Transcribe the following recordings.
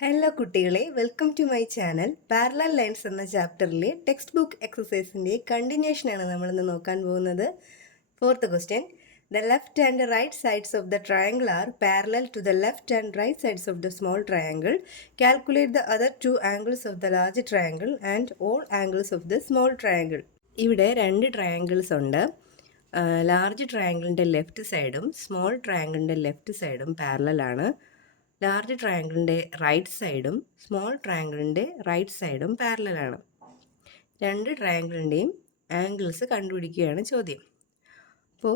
Hello കുട്ടികളെ, welcome to my channel. Parallel lines എന്ന ചാപ്റ്ററിലെ ടെക്സ്റ്റ് ബുക്ക് എക്സസൈസിൻ്റെ കണ്ടിന്യൂഷനാണ് നമ്മളിന്ന് നോക്കാൻ പോകുന്നത്. Fourth question, the left and right sides of the triangle are parallel to the left and right sides of the small triangle. Calculate the other two angles of the large triangle and all angles of the small triangle. ഇവിടെ രണ്ട് triangles ഉണ്ട്. Large ട്രയാങ്കിളിൻ്റെ left സൈഡും small ട്രയാങ്കിളിൻ്റെ left സൈഡും പാരലലാണ്. Large ട്രയാങ്കിളിൻ്റെ right സൈഡും small ട്രയാങ്കിളിൻ്റെ right സൈഡും പാരലലാണ്. രണ്ട് ട്രയാങ്കിളിൻ്റെയും ആംഗിൾസ് കണ്ടുപിടിക്കുകയാണ് ചോദ്യം. അപ്പോൾ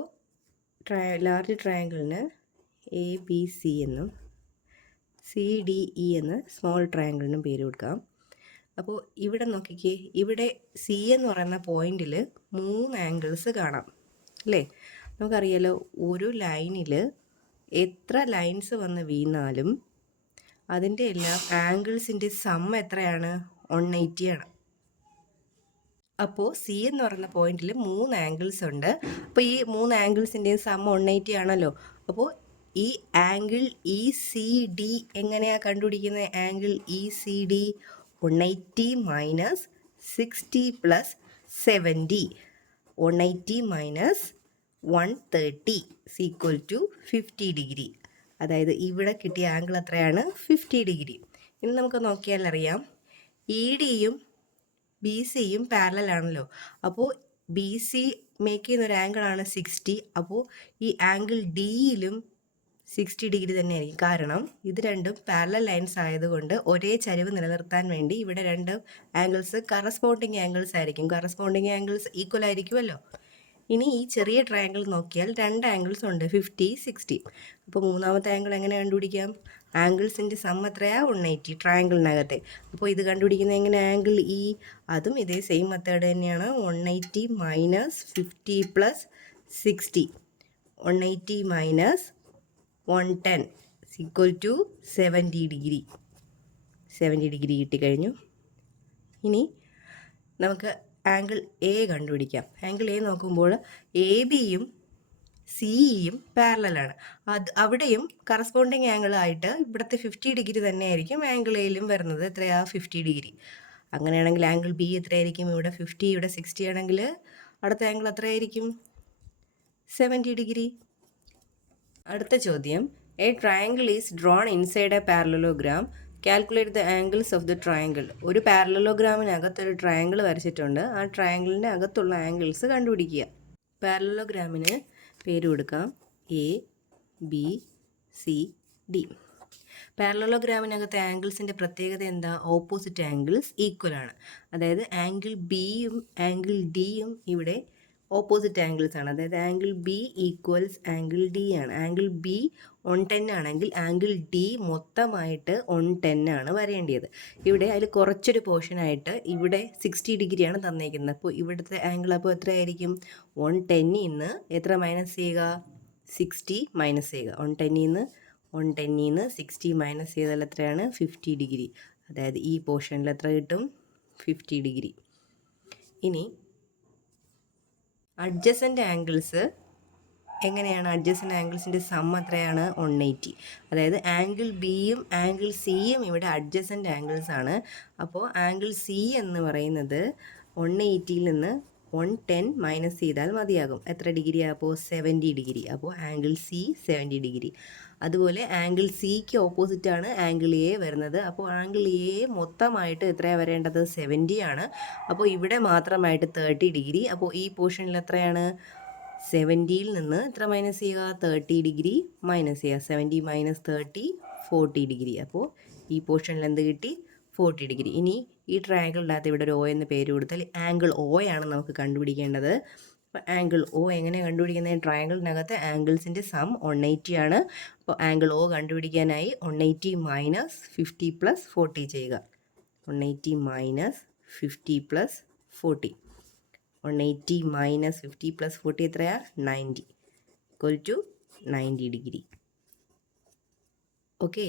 ലാർജ് ട്രയാങ്കിളിന് ABC എന്നും CDE എന്ന് സ്മോൾ ട്രയാങ്കിളിനും പേര് കൊടുക്കാം. അപ്പോൾ ഇവിടെ നോക്കിക്കേ, ഇവിടെ C എന്ന് പറയുന്ന പോയിന്റിൽ 3 ആംഗിൾസ് കാണാം അല്ലേ? നമുക്കറിയാലോ, ഒരു ലൈനിൽ എത്ര ലൈൻസ് വന്ന് വീണാലും അതിൻ്റെ എല്ലാം ആംഗിൾസിൻ്റെ സം എത്രയാണ്? 180 ആണ്. അപ്പോൾ C എന്ന് പറയുന്ന പോയിന്റിൽ 3 ആംഗിൾസ് ഉണ്ട്. അപ്പോൾ ഈ 3 ആംഗിൾസിൻ്റെയും സം 180 ആണല്ലോ. അപ്പോൾ ഈ ആംഗിൾ ECD എങ്ങനെയാണ് കണ്ടുപിടിക്കുന്നത്? Angle ECD 180 minus 60 plus 70. 180 minus 130 equal to 50 degree. അതായത് ഇവിടെ കിട്ടിയ ആംഗിൾ എത്രയാണ്? 50 ഡിഗ്രി. ഇനി നമുക്ക് നോക്കിയാൽ അറിയാം, EDയും BCയും പാരലൽ ആണല്ലോ. അപ്പോൾ BC മേക്ക് ചെയ്യുന്ന ഒരു ആംഗിളാണ് 60. അപ്പോൾ ഈ ആംഗിൾ Dയിലും 60 ഡിഗ്രി തന്നെയായിരിക്കും. കാരണം ഇത് രണ്ടും പാരലൽ ലൈൻസ് ആയതുകൊണ്ട് ഒരേ ചരിവ് നിലനിർത്താൻ വേണ്ടി ഇവിടെ രണ്ട് ആംഗിൾസ് കറസ്പോണ്ടിങ് ആംഗിൾസ് ആയിരിക്കും. കറസ്പോണ്ടിങ് ആംഗിൾസ് ഈക്വൽ ആയിരിക്കുമല്ലോ. ഇനി ഈ ചെറിയ ട്രയാങ്കിൾ നോക്കിയാൽ രണ്ട് ആംഗിൾസ് ഉണ്ട്, 50, 60. അപ്പോൾ മൂന്നാമത്തെ ആംഗിൾ എങ്ങനെ കണ്ടുപിടിക്കാം? ആംഗിൾസിൻ്റെ സം എത്രയാണ്? 180 ട്രയാങ്കിളിനകത്തെ. അപ്പോൾ ഇത് കണ്ടുപിടിക്കുന്നത് എങ്ങനെ? ആംഗിൾ E, അതും ഇതേ സെയിം മെത്തേഡ് തന്നെയാണ്. 180 minus 50 plus 60. 180 minus 110 equal to 70 degree. 70 degree കിട്ടിക്കഴിഞ്ഞു. ഇനി നമുക്ക് ആംഗിൾ A കണ്ടുപിടിക്കാം. ആംഗിൾ A നോക്കുമ്പോൾ ABയും CEയും പാരലലാണ്. അവിടെയും കറസ്പോണ്ടിങ് ആംഗിൾ ആയിട്ട് ഇവിടുത്തെ 50 ഡിഗ്രി തന്നെയായിരിക്കും ആംഗിൾ Aയിലും വരുന്നത്. എത്രയാ? 50 ഡിഗ്രി. അങ്ങനെയാണെങ്കിൽ ആംഗിൾ B എത്രയായിരിക്കും? ഇവിടെ 50, ഇവിടെ 60 ആണെങ്കിൽ അടുത്ത ആംഗിൾ എത്രയായിരിക്കും? 70 ഡിഗ്രി. അടുത്ത ചോദ്യം, A triangle is drawn inside A parallelogram. Calculate the angles of the triangle. ഒരു പാരലലോഗ്രാമിനകത്തൊരു ട്രയാങ്കിൾ വരച്ചിട്ടുണ്ട്. ആ ട്രയാങ്കിളിൻ്റെ അകത്തുള്ള ആംഗിൾസ് കണ്ടുപിടിക്കുക. പാരലലോഗ്രാമിന് പേര് കൊടുക്കാം ABCD. പാരലലോഗ്രാമിനകത്തെ ആംഗിൾസിൻ്റെ പ്രത്യേകത എന്താ? ഓപ്പോസിറ്റ് ആംഗിൾസ് ഈക്വൽ ആണ്. അതായത് ആംഗിൾ Bയും ആംഗിൾ Dയും ഇവിടെ ഓപ്പോസിറ്റ് ആംഗിൾസ് ആണ്. അതായത് angle B equals angle D ആണ്. ആംഗിൾ B 110 ആണെങ്കിൽ ആംഗിൾ D മൊത്തമായിട്ട് 110 ആണ് വരേണ്ടത്. ഇവിടെ അതിൽ കുറച്ചൊരു പോർഷനായിട്ട് ഇവിടെ 60 ഡിഗ്രിയാണ് തന്നേക്കുന്നത്. അപ്പോൾ ഇവിടുത്തെ ആംഗിൾ അപ്പോൾ എത്രയായിരിക്കും? 110 നിന്ന് എത്ര മൈനസ് ചെയ്യുക? 60 മൈനസ് ചെയ്യുക. 110 നിന്ന് 60 മൈനസ് ചെയ്താൽ എത്രയാണ്? 50 ഡിഗ്രി. അതായത് ഈ പോർഷനിൽ എത്ര കിട്ടും? 50 ഡിഗ്രി. ഇനി അഡ്ജസൻ്റ് ആംഗിൾസ് എങ്ങനെയാണ്? അഡ്ജസൻ്റ് ആംഗിൾസിൻ്റെ സം എത്രയാണ്? 180. അതായത് ആംഗിൾ Bയും ആംഗിൾ Cയും ഇവിടെ അഡ്ജസൻ്റ് ആംഗിൾസ് ആണ്. അപ്പോൾ ആംഗിൾ C എന്ന് പറയുന്നത് 180യിൽ നിന്ന് 110 മൈനസ് ചെയ്താൽ മതിയാകും. എത്ര ഡിഗ്രിയാണ്? അപ്പോൾ 70 ഡിഗ്രി. അപ്പോൾ ആംഗിൾ C 70 ഡിഗ്രി. അതുപോലെ ആംഗിൾ Cക്ക് ഓപ്പോസിറ്റാണ് ആംഗിൾ A വരുന്നത്. അപ്പോൾ ആംഗിൾ A മൊത്തമായിട്ട് എത്രയാണ് വരേണ്ടത്? 70 ആണ്. അപ്പോൾ ഇവിടെ മാത്രമായിട്ട് 30 ഡിഗ്രി. അപ്പോൾ ഈ പോർഷനിൽ എത്രയാണ്? 70യിൽ നിന്ന് എത്ര മൈനസ് ചെയ്യുക? 30 ഡിഗ്രി മൈനസ് ചെയ്യുക. 70 മൈനസ് 30 40 ഡിഗ്രി. അപ്പോൾ ഈ പോർഷനിൽ എന്ത് കിട്ടി? 40 ഡിഗ്രി. ഇനി ഈ ട്രയാങ്കിളിനകത്ത് ഇവിടെ ഒരു O എന്ന് പേര് കൊടുത്താൽ ആംഗിൾ O ആണ് നമുക്ക് കണ്ടുപിടിക്കേണ്ടത്. അപ്പോൾ ആംഗിൾ O എങ്ങനെ കണ്ടുപിടിക്കുന്നത്? ട്രയാങ്കിളിനകത്ത് ആംഗിൾസിൻ്റെ സം 180 ആണ്. അപ്പോൾ ആംഗിൾ O കണ്ടുപിടിക്കാനായി 180 മൈനസ് 50 പ്ലസ് 40 ചെയ്യുക. 180 മൈനസ് 50 പ്ലസ് 40. 180 മൈനസ് 50 പ്ലസ് 40 എത്രയാ? 90 ഈക്വൽ ടു 90 ഡിഗ്രി. ഓക്കെ.